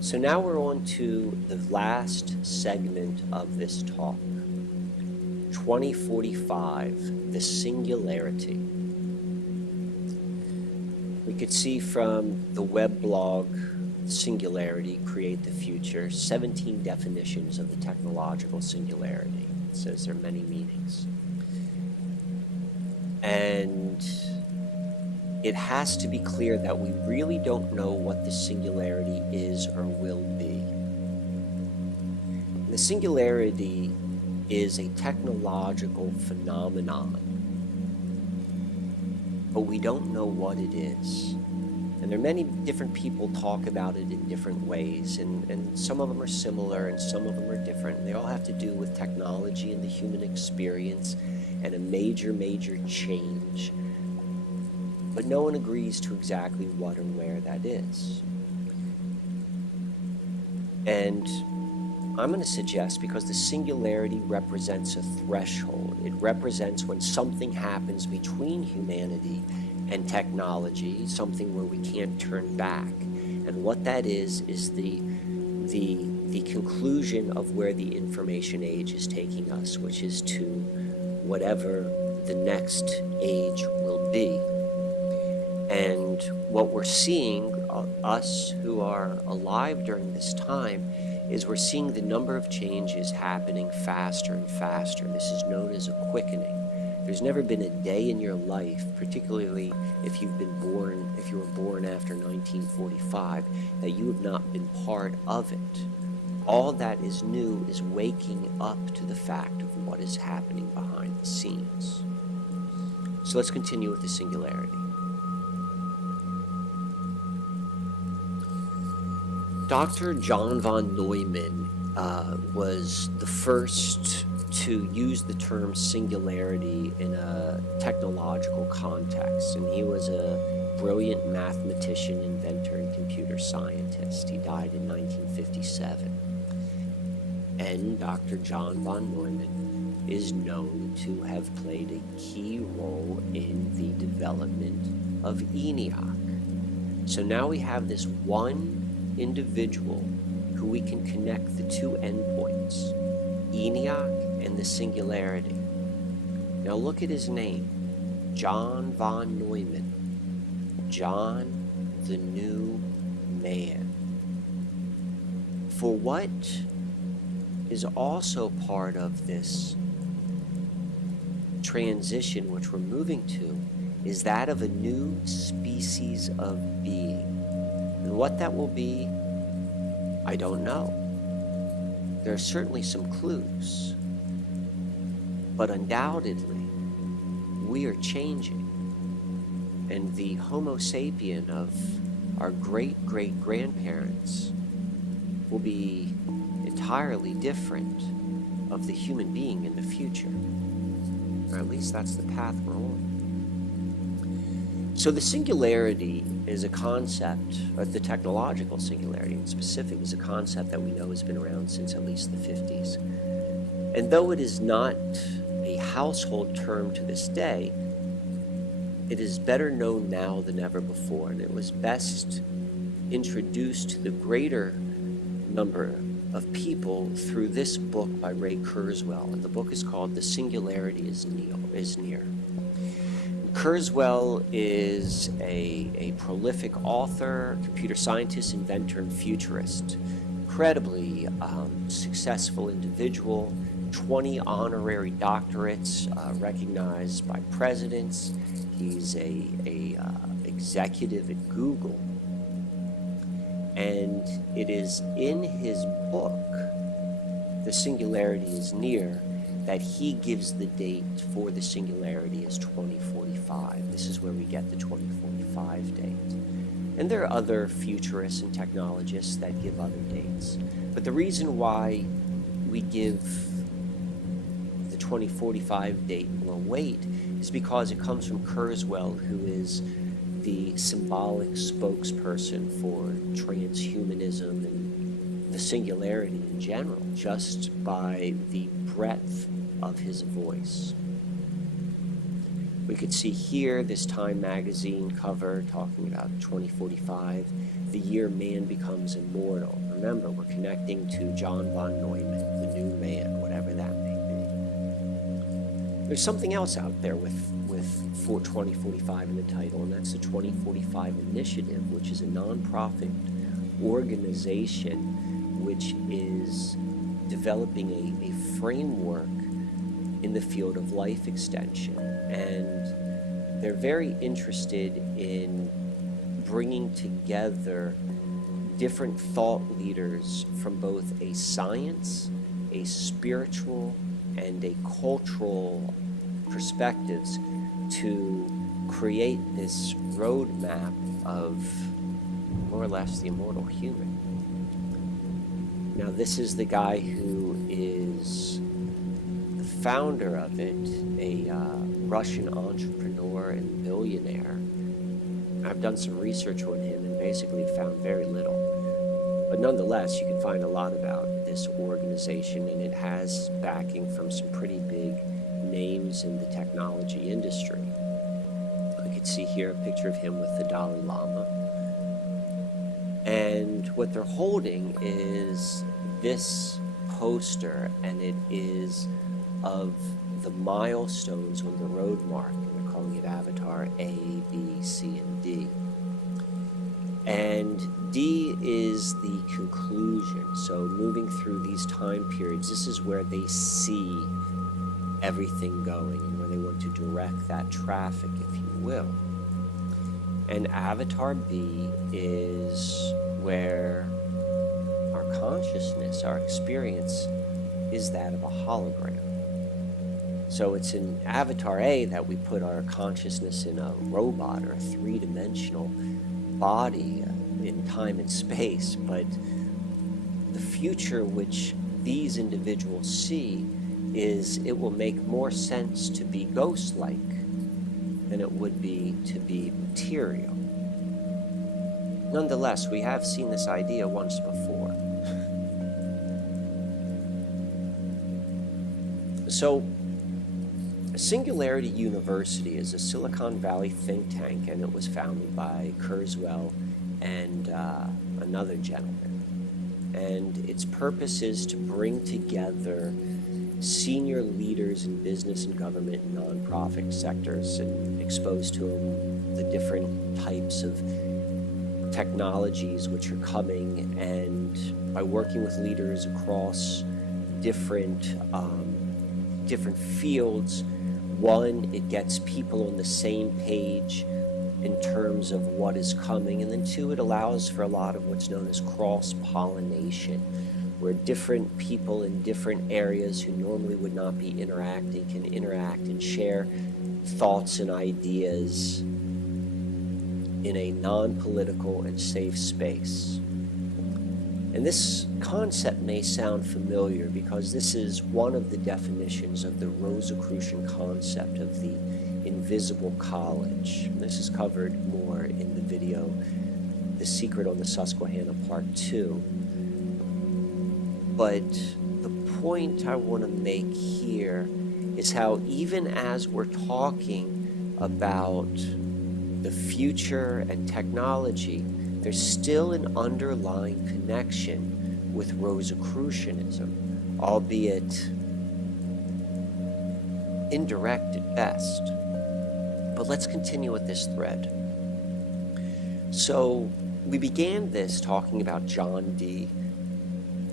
So now we're on to the last segment of this talk, 2045, the singularity. We could see from the web blog, Singularity, Create the Future, 17 definitions of the technological singularity. It says there are many meanings. And it has to be clear that we really don't know what the singularity is or will be. The singularity is a technological phenomenon, but we don't know what it is. And there are many different people talk about it in different ways, and some of them are similar and some of them are different. They all have to do with technology and the human experience and a major, major change. But no one agrees to exactly what or where that is. And I'm going to suggest, because the singularity represents a threshold, it represents when something happens between humanity and technology, something where we can't turn back. And what that is the conclusion of where the information age is taking us, which is to whatever the next age will be. And what we're seeing, us who are alive during this time, is we're seeing the number of changes happening faster and faster. This is known as a quickening. There's never been a day in your life, particularly if you were born after 1945, that you have not been part of it. All that is new is waking up to the fact of what is happening behind the scenes. So let's continue with the singularity. Dr. John von Neumann was the first to use the term singularity in a technological context, and he was a brilliant mathematician, inventor, and computer scientist. He died in 1957. And Dr. John von Neumann is known to have played a key role in the development of ENIAC. So now we have this one individual who we can connect the two endpoints, ENIAC and the singularity. Now look at his name, John von Neumann, John the New Man. For what is also part of this transition which we're moving to is that of a new species of being. And what that will be, I don't know. There are certainly some clues, but undoubtedly, we are changing. And the Homo sapien of our great-great-grandparents will be entirely different of the human being in the future. Or at least that's the path we're on. So the singularity is a concept, or the technological singularity in specific is a concept that we know has been around since at least the 50s. And though it is not a household term to this day, it is better known now than ever before, and it was best introduced to the greater number of people through this book by Ray Kurzweil, and the book is called The Singularity is Near. Kurzweil is a prolific author, computer scientist, inventor, and futurist. Incredibly successful individual, 20 honorary doctorates recognized by presidents. He's a executive at Google. And it is in his book, The Singularity is Near, that he gives the date for the singularity as 2045. This is where we get the 2045 date. And there are other futurists and technologists that give other dates. But the reason why we give the 2045 date more weight is because it comes from Kurzweil, who is the symbolic spokesperson for transhumanism and the singularity in general, just by the breadth of his voice. We could see here this Time magazine cover talking about 2045, the year man becomes immortal. And Remember, we're connecting to John von Neumann, the new man, whatever that may be. There's something else out there with 2045 in the title, and that's the 2045 Initiative, which is a nonprofit organization which is developing a framework in the field of life extension. And they're very interested in bringing together different thought leaders from both a science, a spiritual, and a cultural perspectives to create this roadmap of more or less the immortal human. Now, this is the guy who is the founder of it, a Russian entrepreneur and billionaire. I've done some research on him and basically found very little. But nonetheless, you can find a lot about this organization, and it has backing from some pretty big names in the technology industry. I could see here a picture of him with the Dalai Lama. And what they're holding is this poster, and it is of the milestones on the road mark, and they're calling it Avatar A, B, C, and D. And D is the conclusion. So moving through these time periods, this is where they see everything going and where they want to direct that traffic, if you will. And Avatar B is where our consciousness, our experience, is that of a hologram. So it's in Avatar A that we put our consciousness in a robot or a three-dimensional body in time and space. But the future which these individuals see is it will make more sense to be ghost-like than it would be to be material. Nonetheless, we have seen this idea once before. So, Singularity University is a Silicon Valley think tank, and it was founded by Kurzweil and another gentleman. And its purpose is to bring together senior leaders in business and government and nonprofit sectors and expose to them the different types of technologies which are coming, and by working with leaders across different fields, one, it gets people on the same page in terms of what is coming, and then two, it allows for a lot of what's known as cross-pollination, where different people in different areas who normally would not be interacting can interact and share thoughts and ideas in a non-political and safe space. And this concept may sound familiar because this is one of the definitions of the Rosicrucian concept of the invisible college. And this is covered more in the video, The Secret on the Susquehanna Part 2. But the point I want to make here is how even as we're talking about the future and technology, there's still an underlying connection with Rosicrucianism, albeit indirect at best. But let's continue with this thread. So we began this talking about John Dee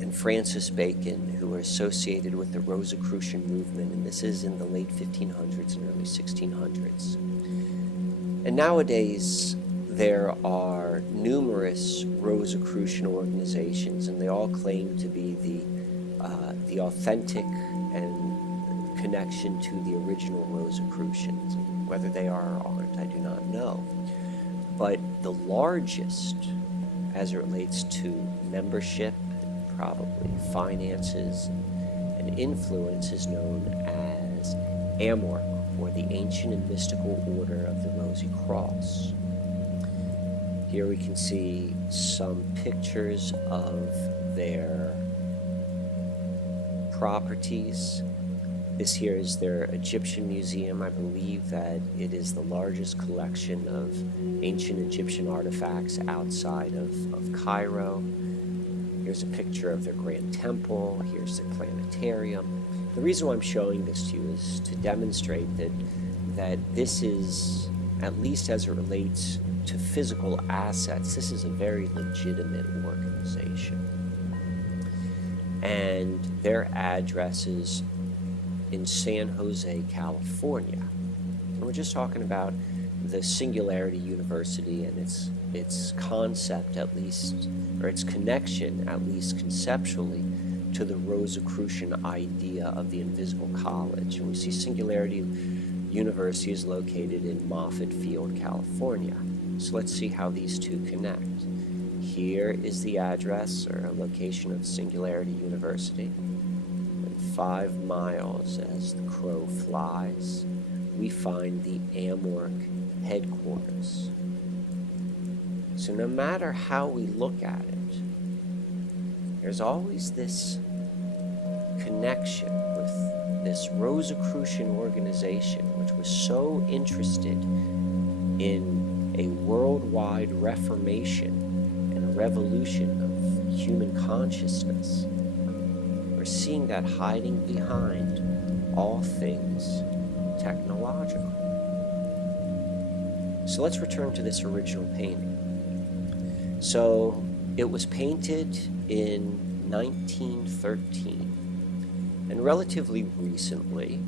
and Francis Bacon, who were associated with the Rosicrucian movement, and this is in the late 1500s and early 1600s. And nowadays, there are numerous Rosicrucian organizations, and they all claim to be the authentic and connection to the original Rosicrucians. Whether they are or aren't, I do not know. But the largest, as it relates to membership, probably finances, and influence, is known as AMORC, or the Ancient and Mystical Order of the Rosy Cross. Here we can see some pictures of their properties. This here is their Egyptian museum. I believe that it is the largest collection of ancient Egyptian artifacts outside of Cairo. Here's a picture of the Grand Temple. Here's the planetarium. The reason why I'm showing this to you is to demonstrate that this is, at least as it relates to physical assets, this is a very legitimate organization. And their address is in San Jose, California. And we're just talking about the Singularity University and its concept, at least, or its connection, at least conceptually, to the Rosicrucian idea of the Invisible College. And we see Singularity University is located in Moffett Field, California. So let's see how these two connect. Here is the address or location of Singularity University. And 5 miles as the crow flies, we find the AMWORK headquarters. So no matter how we look at it, there's always this connection with this Rosicrucian organization, which was so interested in a worldwide reformation and a revolution of human consciousness. We're seeing that hiding behind all things technological. So let's return to this original painting. So it was painted in 1913, and relatively recently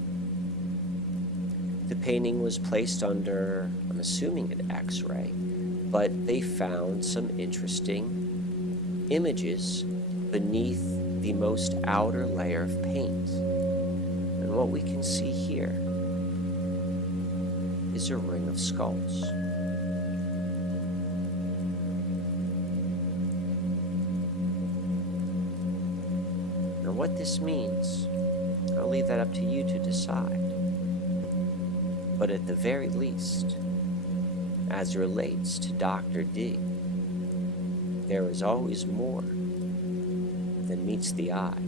the painting was placed under, I'm assuming, an X-ray, but they found some interesting images beneath the most outer layer of paint. And what we can see here is a ring of skulls. Now what this means, I'll leave that up to you to decide. But at the very least, as it relates to Dr. D, there is always more than meets the eye.